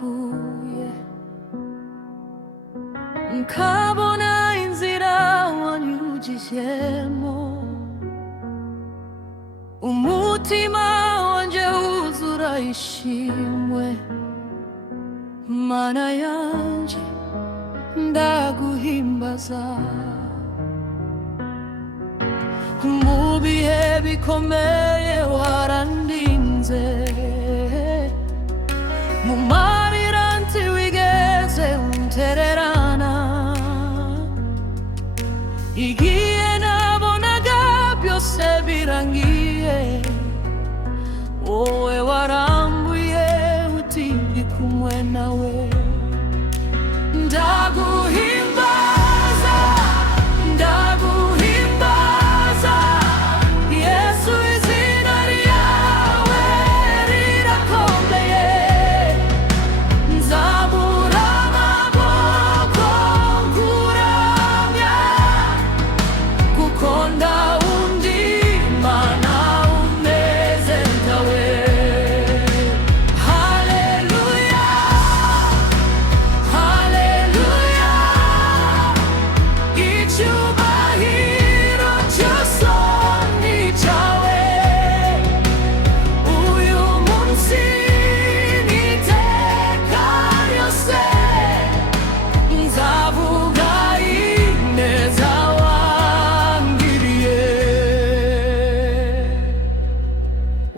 bakuye nkabona inzira wanyujijemo, umutima wanje wuzura ishimwe. Mana yanje ndaguhimbaza, mu bihe bikomeye warandinze, mu marira ntiwigeze untererana. Igihe nabonaga byose birangiye, wowe warambuye uti ndi kumwe nawe. Ndaguhimbaza, ndaguhimbaza Yesu, izina ryawe rirakomeye. Nzamura amaboko nkuramya, kuko ndawundi Mana umeze nkawe. Haleluya, haleluya, icyubahiro cyose ni cyawe. Uyu munsi n'iteka ryose nzavuga ineza wangiriye.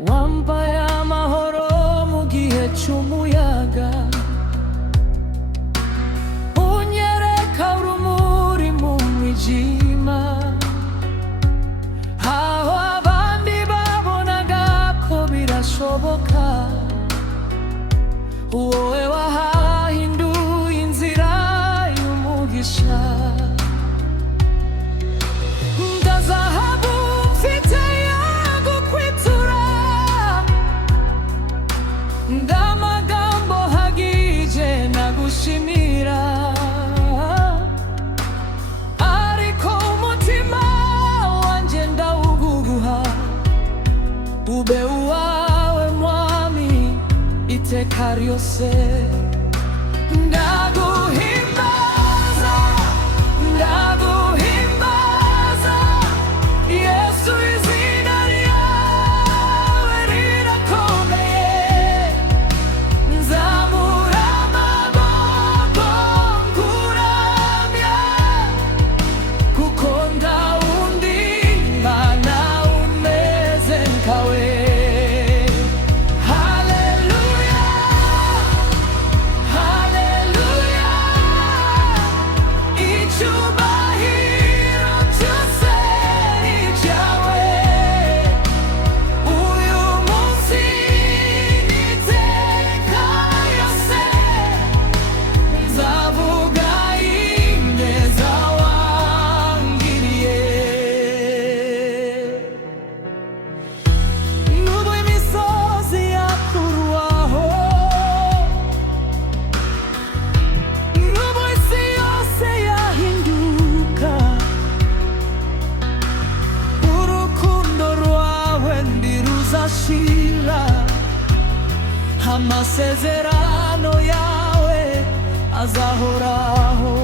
Wampaye amahoro mu gihe cy'umuyaga, unyereka urumuri mu mwijima, aho abandi babonaga ko birashoboka, wowe wahahinduye inzira y'umugisha. Ndazahabu mfite yagukwitura, ndamagambo hagije nagushimira, ariko umutima wanje ndawuguha, ube uwawe mwami iteka ryose. Ndaguhimbaza, ndaguhimbaza Yesu, izina ryawe rirakomeye. Nzamura amaboko nkuramya, kuko ndawundi Mana umeze nkawe. Haleluya, haleluya, icyubahiro cyose ni cyawe. Uyu munsi n'iteka ryose nzavuga ineza wangiriye. Nubwo imisozi yakuruwaho, nubwo isi yose yahinduka, urukundo rwawe ntiruzashira, amasezerano yawe azahoraho.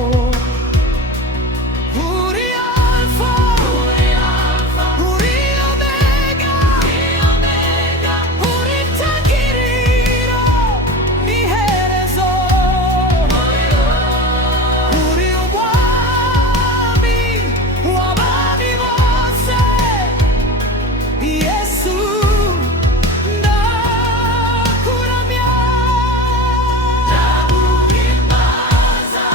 Uri Alfa, uri Omega, uri itangiriro n'iherezo, uri umwami w'abami bose. Yesu, ndakuramya. Ndaguhimbaza,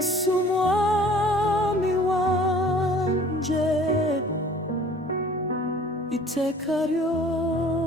Yesu mwami wanje iteka ryose.